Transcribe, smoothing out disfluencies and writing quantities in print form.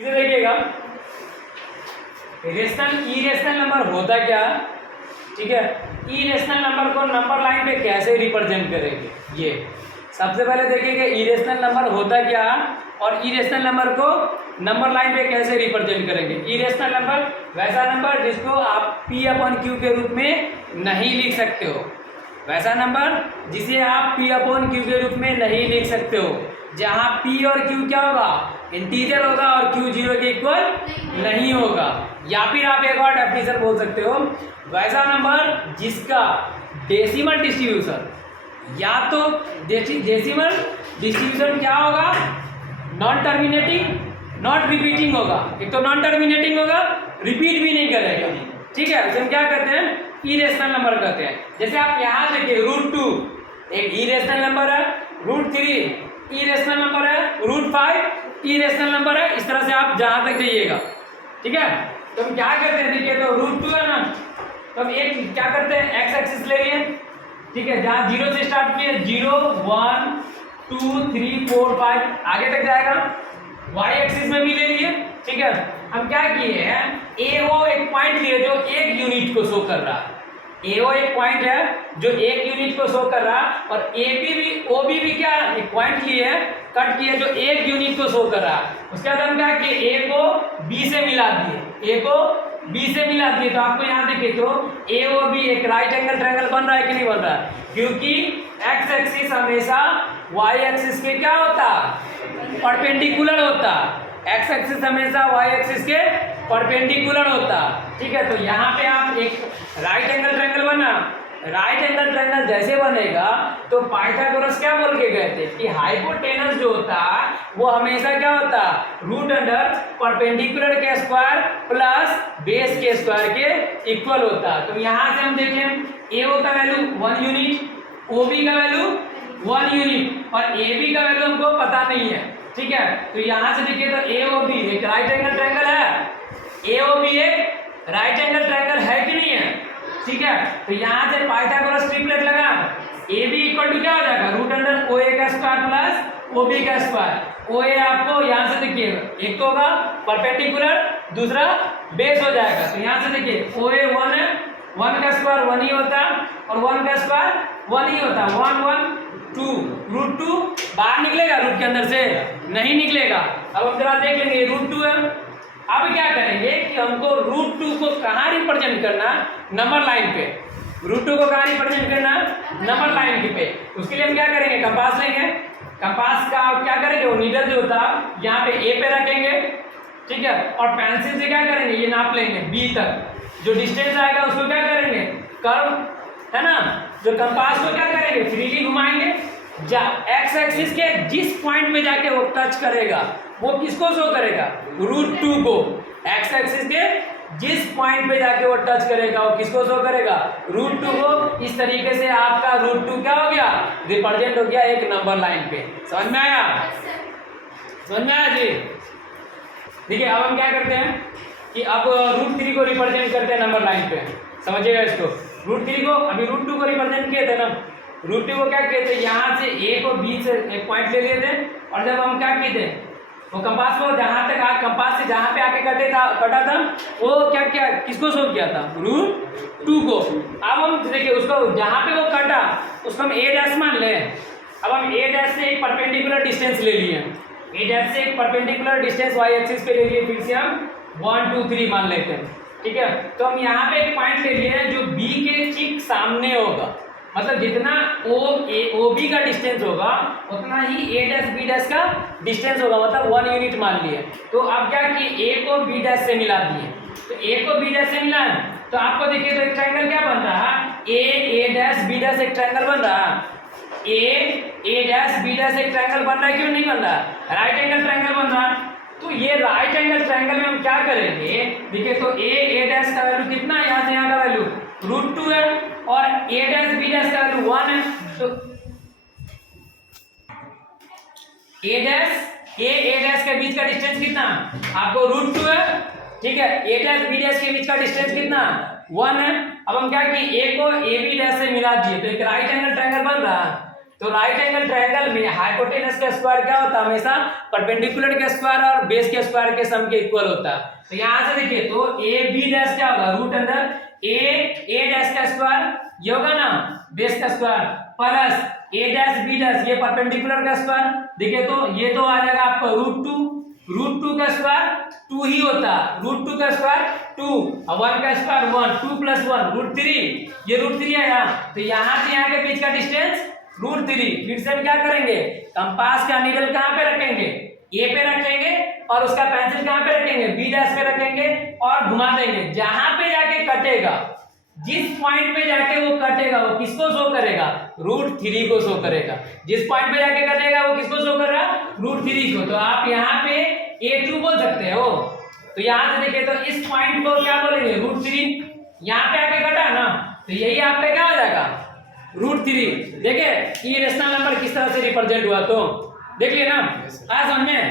इसे देखिएगा, irrational number होता क्या, ठीक है। इरेशनल नंबर को नंबर लाइन पे कैसे रिप्रेजेंट करेंगे, ये सबसे पहले देखिएगा इरेशनल नंबर होता क्या और इरेशनल नंबर को नंबर लाइन पे कैसे रिप्रेजेंट करेंगे। इरेशनल नंबर वैसा नंबर जिसको आप P/Q के रूप में नहीं लिख सकते हो, वैसा नंबर जिसे आप P/Q के रूप में नहीं लिख सकते हो, जहाँ P और Q क्या होगा, इंटीजर होगा और Q 0 के इक्वल नहीं होगा। या फिर आप एक और डेफिनेशन बोल सकते हो, वैसा नंबर जिसका डेसिमल डिस्ट्रीब्यूशन, या तो डेसिमल डिस्ट्रीब्यूशन क्या होगा, नॉन टर्मिनेटिंग नॉट रिपीटिंग होगा। एक तो नॉन टर्मिनेटिंग होगा, रिपीट भी नहीं करेगा, ठीक है। उसे हम क्या कहते हैं, इरेशनल नंबर कहते हैं। जैसे आप यहाँ देखिए √2 एक इरेशनल नंबर है, √3 इरेशनल नंबर है, √5 इरेशनल नंबर है। इस तरह से आप जहाँ तक जाइएगा, ठीक है। तो हम क्या करते हैं, देखिए तो √2 है ना, तो हम एक क्या करते हैं, एक्स एक्सिस ले लिए, ठीक है, जहाँ 0 से स्टार्ट किए, 0 1 2 3 4 5 आगे तक जाएगा। वाई एक्सिस में भी ले लिए, ठीक है। हम क्या किए हैं, AO एक पॉइंट लिए जो एक यूनिट को शो कर रहा है। AO एक पॉइंट है जो एक यूनिट को शो कर रहा है, और OB भी क्या एक पॉइंट लिए, कट किए जो एक यूनिट को शो कर रहा है। उसके बाद हम क्या किए, A को B से मिला दिए, A को B से मिला दिए। तो आपको यहाँ देखिए तो AOB एक राइट एंगल ट्रायंगल बन रहा है कि नहीं बन रहा है, क्योंकि एक्स एक्सिस हमेशा वाई एक्सिस के क्या होता, परपेंडिकुलर होता। एक्स एक्सिस हमेशा वाई एक्सिस के परपेंडिकुलर होता, ठीक है। तो यहाँ पे आप एक राइट एंगल ट्रायंगल बना, राइट एंगल ट्रायंगल जैसे बनेगा तो पाइथागोरस क्या बोल के गए थे कि हाइपोटेनस जो होता वो हमेशा क्या होता, √अंडर परपेंडिकुलर के स्क्वायर प्लस बेस के स्क्वायर के इक्वल होता। तो यहाँ से हम देखें, AO का वैल्यू 1 यूनिट, OB का वैल्यू 1 यूनिट और AB का वैल्यू हमको पता नहीं है, ठीक है। तो यहाँ से देखिए तो AOB एक राइट एंगल ट्रायंगल है, AOB एक राइट एंगल ट्रायंगल है कि नहीं है, ठीक है। तो यहाँ से पाइथागोरस ट्रिपलेट लगा, AB इक्वल टू क्या हो जाएगा, √अंडर OA का स्क्वायर प्लस OB का स्क्वायर। OA आपको यहाँ से देखिए एक तो होगा परपेंडिकुलर, दूसरा बेस हो जाएगा। तो यहाँ से देखिए OA 1 है, 1 का स्क्वायर 1 ही होता और 1 का स्क्वायर 1 ही होता, 1 1 2 √2 बाहर निकलेगा, रूट के अंदर से नहीं निकलेगा। अब हम जरा देख लेंगे, √2 है। अब क्या करेंगे कि हमको √2 को कहाँ रिप्रेजेंट करना, नंबर लाइन पे। √2 को कहाँ रिप्रेजेंट करना, नंबर लाइन पे। उसके लिए हम क्या करेंगे, कंपास लेंगे, कंपास का आप क्या करेंगे, वो नीडल जो होता यहाँ पे A पे रखेंगे, ठीक है। और पेंसिल से क्या करेंगे, ये नाप लेंगे B तक, जो डिस्टेंस आएगा उसको क्या करेंगे, कर्व है ना, जो कंपास को क्या करेंगे, फ्रीली घुमाएंगे। एक्स एक्सिस के जिस पॉइंट में जाके वो टच करेगा वो किसको शो करेगा, √2 को। एक्स एक्सिस के जिस पॉइंट पे जाके वो टच करेगा वो किसको शो करेगा, √2 को। इस तरीके से आपका √2 क्या हो गया, रिप्रेजेंट हो गया एक नंबर लाइन पे। समझ में आया, समझ में आया जी। देखिए अब हम क्या करते हैं कि अब √3 को रिप्रेजेंट करते हैं नंबर लाइन पे, समझिएगा इसको। √3 को अभी √2 को रिप्रेजेंट किए थे ना, √2 को क्या किए थे, यहाँ से A को B से एक पॉइंट ले लिए थे, और जब हम क्या किए थे, वो कंपास को जहाँ तक कंपास से जहाँ पे आके कटा था वो क्या क्या किसको शो किया था, √2 को। अब हम देखिए उसको जहाँ पे वो कटा उसको हम A' मान लें। अब हम A' से एक परपेंडिकुलर डिस्टेंस ले लिए, A' से एक परपेंडिकुलर डिस्टेंस वाई एक्सिस पे ले लिए, फिर से हम 1 2 3 मान लेते हैं, ठीक है। तो हम यहाँ पे एक पॉइंट ले लिए जो B के ठीक सामने होगा, मतलब जितना OB का डिस्टेंस होगा उतना ही A' B' का डिस्टेंस होगा, मतलब 1 यूनिट मान लिए। तो अब क्या कि A को B' से मिला दिए, तो A को B' से मिला तो आपको देखिए तो एक ट्रायंगल क्या बन रहा है, A' B' एक ट्रायंगल बन रहा है, A' B' एक ट्रायंगल बन रहा है, क्यों नहीं बन रहा, राइट एंगल ट्रायंगल बन रहा है। तो ये राइट एंगल ट्रायंगल में हम क्या करेंगे, देखिए तो A' का वैल्यू कितना है, यहाँ से यहाँ का वैल्यू √2 है और A' B' का वैल्यू 1 है। तो A' के बीच का डिस्टेंस कितना, आपको √2 है, ठीक है। A' B' के बीच का डिस्टेंस कितना, 1 है। अब हम क्या कि A को AB' से मिला दिए तो एक राइट एंगल ट्रायंगल बन रहा है, तो राइट एंगल ट्रायंगल में हाइपोटेनस का स्क्वायर क्या होता है, हमेशा परपेंडिकुलर के स्क्वायर और बेस के स्क्वायर के सम के इक्वल होता है। तो यहां से देखिए तो ए बी डैश क्या होगा, रूट अंडर ए डैश का स्क्वायर ये होगा ना बेस का स्क्वायर प्लस ए डैश बी डैश ये परपेंडिकुलर का स्क्वायर। देखिए तो ये तो आ जाएगा आपका रूट टू का स्क्वायर 2 ही होता है, रूट 2 का स्क्वायर 2 और 1 का स्क्वायर 1, 2 + 1 √3, ये √3 है यहाँ। तो यहाँ से यहाँ के बीच का डिस्टेंस √3। फिर से हम क्या करेंगे, कंपास का नीडल कहाँ पे रखेंगे, ए पे रखेंगे और उसका पेंसिल कहाँ पे रखेंगे, बी डैश पे रखेंगे और घुमा देंगे। जहां पे जाके कटेगा, जिस पॉइंट पे जाके वो कटेगा वो किसको शो करेगा, √3 को शो करेगा। जिस पॉइंट पे जाके कटेगा वो किसको शो करेगा, √3 को। तो आप यहाँ पे A2 बोल सकते हो। तो यहाँ से देखिए तो इस पॉइंट को क्या बोलेंगे, √3। यहाँ पे आके कटा ना तो यही आप पे क्या हो जाएगा, √3। देखिए इरेशनल नंबर किस तरह से रिप्रेजेंट हुआ, तो देख लिया ना, आज समझे।